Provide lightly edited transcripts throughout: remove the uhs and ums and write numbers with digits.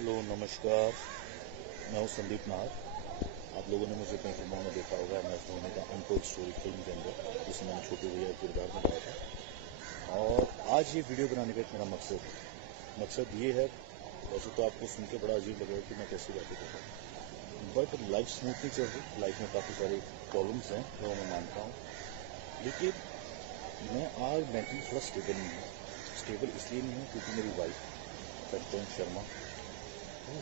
Hello नमस्कार, मैं हूँ संदीप नाहर। आप लोगों ने मुझे कई फिल्मों में देखा होगा। मैं धोनी का अनटोल्ड स्टोरी फिल्म के अंदर जिसमें मैंने छोटे भैया किरदार निभाया था। और आज ये वीडियो बनाने का एक मेरा मकसद ये है। वैसे तो आपको सुन के बड़ा अजीब लगेगा कि मैं कैसी बातें कर रहा हूँ, बट लाइफ स्मूथ नहीं चल रही। लाइफ में काफ़ी सारे प्रॉब्लम्स हैं जो मैं मानता हूँ, लेकिन मैं आज मेंटली थोड़ा स्टेबल नहीं हूँ। स्टेबल इसलिए नहीं हूँ क्योंकि मेरी वाइफ कंचन शर्मा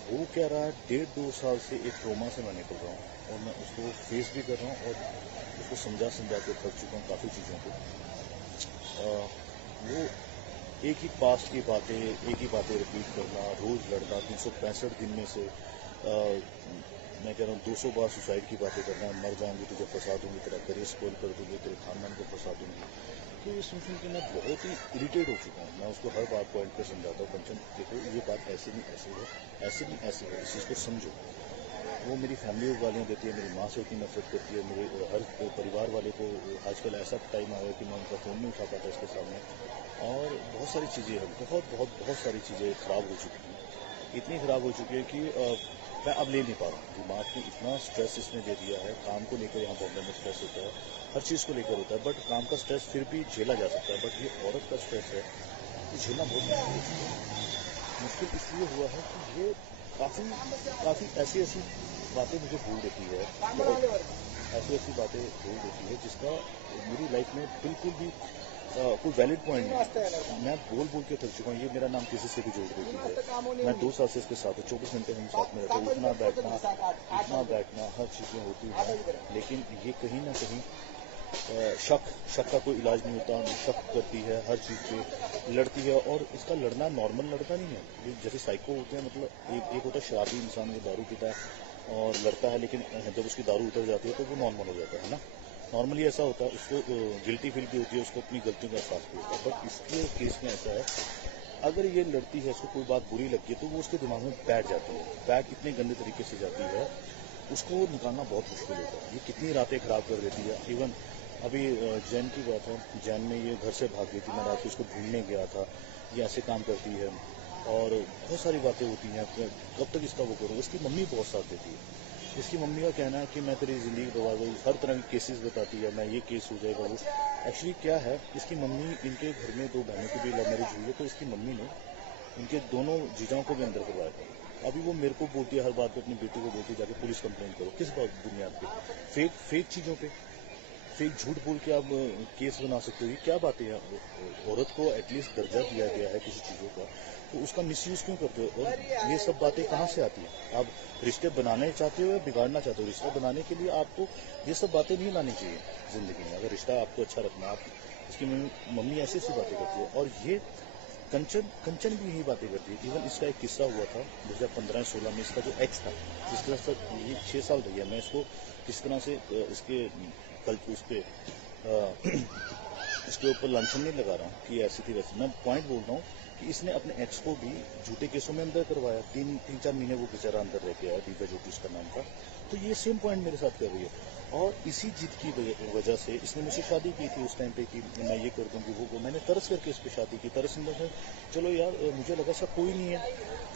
वो क्या रहा है, 1.5-2 साल से एक ट्रोमा से मैं निकल रहा हूँ और मैं उसको फेस भी कर रहा हूँ और उसको समझा के थक चुका हूँ काफ़ी चीज़ों को। वो एक ही पास्ट की बातें रिपीट करना, रोज़ लड़ना, 365 दिन में से मैं कह रहा हूँ 200 बार सुसाइड की बातें करना, मर जाऊंगी तुझे फंसा दूंगी, तेरा करियर स्पॉइल कर दूंगी, तेरे खानदान को फंसा दूंगी। तो ये सुन के मैं बहुत ही इरिटेट हो चुका हूँ। मैं उसको हर बात पॉइंट पे समझाता हूँ, कंचन देखो ये बात ऐसे नहीं ऐसे है, ऐसे नहीं ऐसे है, इस चीज़ को समझो। वो मेरी फैमिली को गालियाँ देती है, मेरी माँ से उतनी नफरत करती है, मेरे हर परिवार वाले को। आजकल ऐसा टाइम आया कि मैं उनका फ़ोन नहीं उठा पाता इसके सामने। और बहुत सारी चीज़ें हैं, बहुत सारी चीज़ें ख़राब हो चुकी हैं। इतनी ख़राब हो चुकी है कि मैं अब ले नहीं पा रहा हूँ। दिमाग में इतना स्ट्रेस इसने दे दिया है। काम को लेकर यहाँ बॉम्बे में स्ट्रेस होता है, हर चीज़ को लेकर होता है, बट काम का स्ट्रेस फिर भी झेला जा सकता है। बट ये औरत का स्ट्रेस है, ये झेलना बहुत मुश्किल हो चुका है। मुश्किल इसलिए हुआ है कि ये काफ़ी ऐसी बातें मुझे बोल देती है, ऐसी बातें बोल देती है जिसका मेरी लाइफ में बिल्कुल भी कोई वैलिड पॉइंट नहीं। मैं बोल के थक चुका हूँ। ये मेरा नाम किसी से भी जोड़ देती है। मैं 2 साल से इसके साथ हूँ, 24 घंटे हम साथ में रहते हैं। उठना बैठना हर चीज़ें होती हैं, लेकिन ये कहीं ना कहीं शक का कोई इलाज नहीं होता। शक करती है, हर चीज़ पे लड़ती है। और इसका लड़ना नॉर्मल लड़का नहीं है, ये जैसे साइको होते हैं। मतलब एक होता है शराबी इंसान, जो दारू पीता है और लड़ता है, लेकिन जब उसकी दारू उतर जाती है तो वो नॉर्मल हो जाता है ना। नॉर्मली ऐसा होता है, उसको गिल्टी फील भी होती है, उसको अपनी गलतियों का एहसास भी होता है। बट इसके केस में ऐसा है, अगर ये लड़ती है, इसको कोई बात बुरी लगती है तो वो उसके दिमाग में बैठ जाती है। बैठ इतने गंदे तरीके से जाती है, उसको निकालना बहुत मुश्किल होता है। ये कितनी रातें खराब कर देती है। इवन अभी जैन की बात है, जैन में ये घर से भाग गई थी, मैं रात को इसको ढूंढने गया था। ये ऐसे काम करती है और बहुत सारी बातें होती हैं। कब तक इसका वो करूँ। इसकी मम्मी बहुत साथ देती है। इसकी मम्मी का कहना है कि मैं तेरी ज़िंदगी बर्बाद गई, हर तरह के केसेस बताती है, मैं ये केस हो जाएगा वो। एक्चुअली क्या है, इसकी मम्मी, इनके घर में 2 बहनों की भी लव मैरिज हुई है, तो इसकी मम्मी ने इनके दोनों जीजाओं को भी अंदर करवाया था। अभी वो मेरे को बोलती है, हर बात पे अपनी बेटी को बोलती है जाके पुलिस कंप्लेंट करो। किस बात बुनियाद पे? फेक चीज़ों पे, फेक झूठ बोल के आप केस बना सकते हो। ये क्या बातें हैं? औरत को एटलीस्ट दर्जा दिया गया है किसी चीज़ों का, तो उसका मिसयूज क्यों करते हो? और ये सब बातें कहाँ से आती हैं? आप रिश्ते बनाने चाहते हो या बिगाड़ना चाहते हो? रिश्ता बनाने के लिए आपको ये सब बातें नहीं लानी चाहिए जिंदगी में। अगर रिश्ता आपको अच्छा रखना है, आप इसकी मम्मी ऐसी बातें करती है। और ये कंचन भी यही बातें करती है। इवन इसका एक किस्सा हुआ था 2015-16 में। इसका जो एक्स था, जिसके साथ ये 6 साल रही है, मैं इसको किस तरह से इसके कल उस पर इसके ऊपर लांछन नहीं लगा रहा हूँ कि ऐसी थी वैसी। मैं पॉइंट बोल रहा हूँ कि इसने अपने एक्स को भी झूठे केसों में अंदर करवाया। 3-4 महीने वो बेचारा अंदर रह के आया, दिव्या ज्योति उसका नाम था। तो ये सेम पॉइंट मेरे साथ कर रही है। और इसी जिद की वजह से इसने मुझसे शादी की थी उस टाइम पे कि मैं ये कर दूंगी वो। मैंने तरस करके इस पर शादी की। तरस में चलो यार, मुझे लगा सब कोई नहीं है,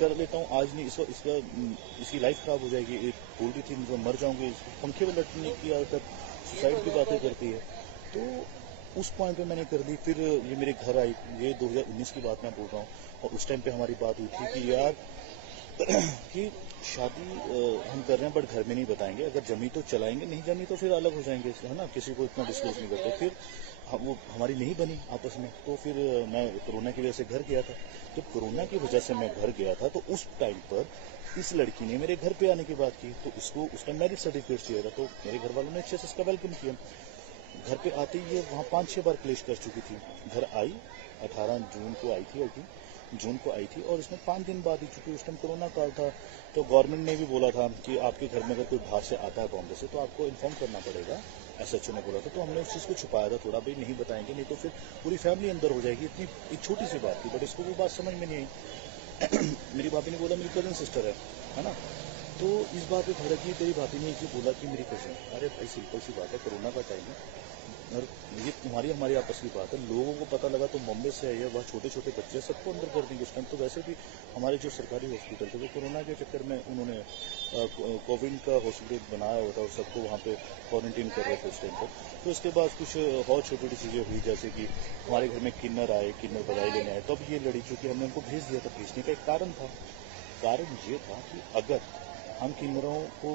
कर लेता हूँ। आज नहीं, इसकी लाइफ खराब हो जाएगी। बोल रही थी मतलब मर जाऊंगी, पंखे में लटकने की आदत, सुसाइड की बातें करती है। तो उस पॉइंट पे मैंने कर दी। फिर ये मेरे घर आई, ये 2019 की बात मैं बोल रहा हूँ। और उस टाइम पे हमारी बात हुई थी कि यार कि शादी हम कर रहे हैं, बट घर में नहीं बताएंगे। अगर जमी तो चलाएंगे, नहीं जमी तो फिर अलग हो जाएंगे, है ना। किसी को इतना डिस्क्लोज नहीं करते। फिर वो हमारी नहीं बनी आपस में। तो फिर मैं कोरोना की वजह से घर गया था। जब कोरोना की वजह से मैं घर गया था तो उस टाइम पर इस लड़की ने मेरे घर पे आने की बात की। तो इसको उस टाइम मैरिज सर्टिफिकेट चाहिए था, तो मेरे घर वालों ने अच्छे से इसका वेलकम किया। घर पे आते ही ये वहाँ 5-6 बार क्लेश कर चुकी थी। घर आई 18 जून को आई थी, 18 जून को आई थी, और इसमें 5 दिन बाद ही, चूंकि उस टाइम कोरोना काल था, तो गवर्नमेंट ने भी बोला था कि आपके घर में अगर कोई बाहर से आता है बॉम्बे से तो आपको इन्फॉर्म करना पड़ेगा। एसएचओ ने बोला था। तो हमने उस चीज़ को छुपाया था थोड़ा, भाई नहीं बताएंगे, नहीं तो फिर पूरी फैमिली अंदर हो जाएगी। इतनी एक छोटी सी बात थी, बट इसको वो बात समझ में नहीं आई। मेरी भाभी ने बोला मेरी कजन सिस्टर है ना। तो इस बात पे भड़की, तेरी भाभी ने ये बोला कि मेरी कजन। अरे भाई सिंपल सी बात है, कोरोना का टाइम है, और ये तुम्हारी हमारी आपस की बात है। लोगों को पता लगा तो बॉम्बे से आई है, वहाँ छोटे छोटे बच्चे सबको अंदर कर देंगे। उस टाइम तो वैसे भी हमारे जो सरकारी हॉस्पिटल थे वो कोरोना के चक्कर में उन्होंने कोविड का हॉस्पिटल बनाया हुआ था और सबको वहाँ पे क्वारंटीन कर रहे थे उस टाइम पर। तो इसके बाद कुछ और छोटी छोटी चीज़ें हुई, जैसे कि हमारे घर में किन्नर आए, किन्नर बधाई लेने आए, तब ये लड़ी, चूँकि हमने उनको भेज दिया था। भेजने का एक कारण था, कारण ये था कि अगर हम किन्नरों को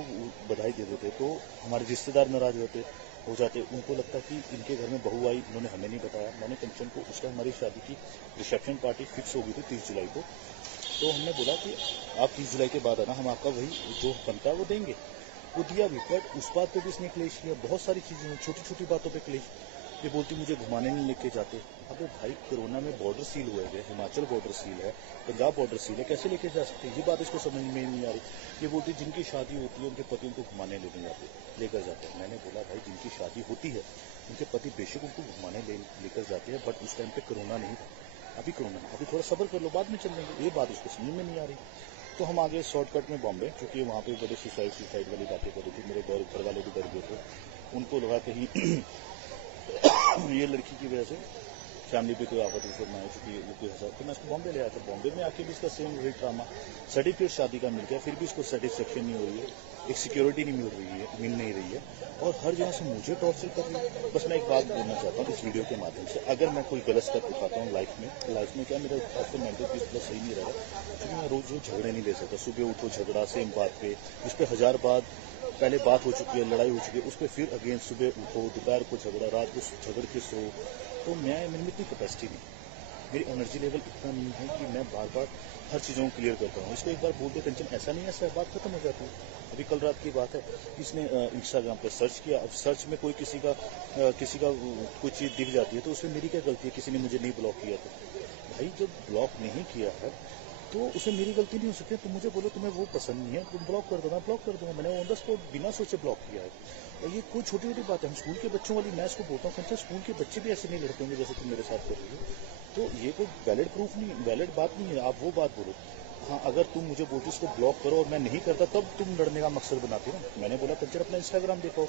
बधाई दे देते तो हमारे रिश्तेदार नाराज हो जाते। उनको लगता कि इनके घर में बहू आई, उन्होंने हमें नहीं बताया। मैंने कंचन को, उस टाइम हमारी शादी की रिसेप्शन पार्टी फिक्स हो गई थी 30 जुलाई को, तो हमने बोला कि आप 30 जुलाई के बाद आना, हम आपका वही जो बनता है वो देंगे। वो दिया भी, बट उस बात पे भी इसने क्लेश किया। बहुत सारी चीज़ें, छोटी छोटी बातों पे क्लेश। ये बोलती मुझे घुमाने नहीं लेके जाते। अबे भाई, कोरोना में बॉर्डर सील हुए हैं, हिमाचल बॉर्डर सील है, पंजाब बॉर्डर सील है, कैसे लेके जा सकते हैं? ये बात इसको समझ में नहीं आ रही। ये बोलती जिनकी शादी होती है उनके पति उनको घुमाने लेकर जाते हैं। मैंने बोला भाई, जिनकी शादी होती है उनके पति बेशक उनको घुमाने लेकर जाते हैं, बट उस टाइम पे कोरोना नहीं था। अभी कोरोना, अभी थोड़ा सब्र कर लो, बाद में चल लेंगे। ये बात उसको समझ में नहीं आ रही। तो हम आगे शॉर्टकट में बॉम्बे, क्योंकि वहाँ पे बड़े सुसाइड वाली बातें कर रही थी। मेरे घर वाले भी डर गए थे, उनको लगा कहीं ये लड़की की वजह से फैमिली पे कोई आफत उफत ना हो, चुकी है कोई हंसा। तो मैं इसको बॉम्बे ले आया था। बॉम्बे में आके भी इसका सेम वही ड्रामा। सर्टिफिकेट शादी का मिल गया, फिर भी इसको सेटिस्फेक्शन नहीं हो रही है, एक सिक्योरिटी नहीं मिल नहीं रही है, और हर जगह से मुझे टॉर्चर कर रही है। बस मैं एक बात बोलना चाहता हूँ इस वीडियो के माध्यम से, अगर मैं कोई गलत स्टेप उठाता हूँ लाइफ में क्या मेरा आपको मेंटल पीस प्लस सही नहीं रहा, क्योंकि मैं रोज झगड़े नहीं ले सकता। सुबह उठो झगड़ा सेम बात पे, उस पर 1000 बात पहले बात हो चुकी है, लड़ाई हो चुकी है, उस पर फिर अगेन सुबह उठो, दोपहर को झगड़ा, रात को झगड़ के सो। तो मेरे में इतनी कैपेसिटी नहीं, मेरी एनर्जी लेवल इतना नहीं है कि मैं बार बार हर चीज़ों को क्लियर करता हूँ। इसको एक बार बोल दे कंचन ऐसा नहीं है, ऐसा बात खत्म हो जाती है। अभी कल रात की बात है, इसने इंस्टाग्राम पर सर्च किया। अब सर्च में कोई किसी का कोई चीज़ दिख जाती है तो उसमें मेरी क्या गलती है? किसी ने मुझे नहीं ब्लॉक किया था। भाई, जब ब्लॉक नहीं किया है तो उसमें मेरी गलती नहीं हो सकती। तुम मुझे बोलो तुम्हें वो पसंद नहीं है, तुम ब्लॉक कर दो, मैं ब्लॉक कर दूंगा। मैंने ऑन द स्पॉट बिना सोचे ब्लॉक किया है। और ये कोई छोटी छोटी बात है। हम स्कूल के बच्चों वाली, मैं इसको बोलता हूँ, स्कूल के बच्चे भी ऐसे नहीं लड़ते होंगे जैसे तुम मेरे साथ कर रही हो। तो ये कोई वैलिड प्रूफ नहीं, वैलिड बात नहीं है। आप वो बात बोलो। हाँ, अगर तुम मुझे बोलती इसको ब्लॉक करो और मैं नहीं करता, तब तुम लड़ने का मकसद बनाती हो ना। मैंने बोला कंचन अपना इंस्टाग्राम दिखाओ,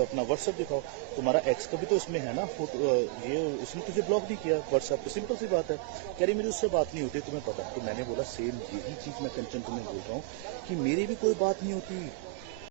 अपना व्हाट्सएप दिखाओ। तुम्हारा एक्स का भी तो इसमें है ना फोटो, ये उसने तुझे ब्लॉक नहीं किया व्हाट्सएप पे, सिंपल सी बात है। कह रही मेरी उससे बात नहीं होती, तुम्हें पता है। तो मैंने बोला सेम यही चीज मैं कंचन तुम्हें बोल रहा हूँ कि मेरी भी कोई बात नहीं होती।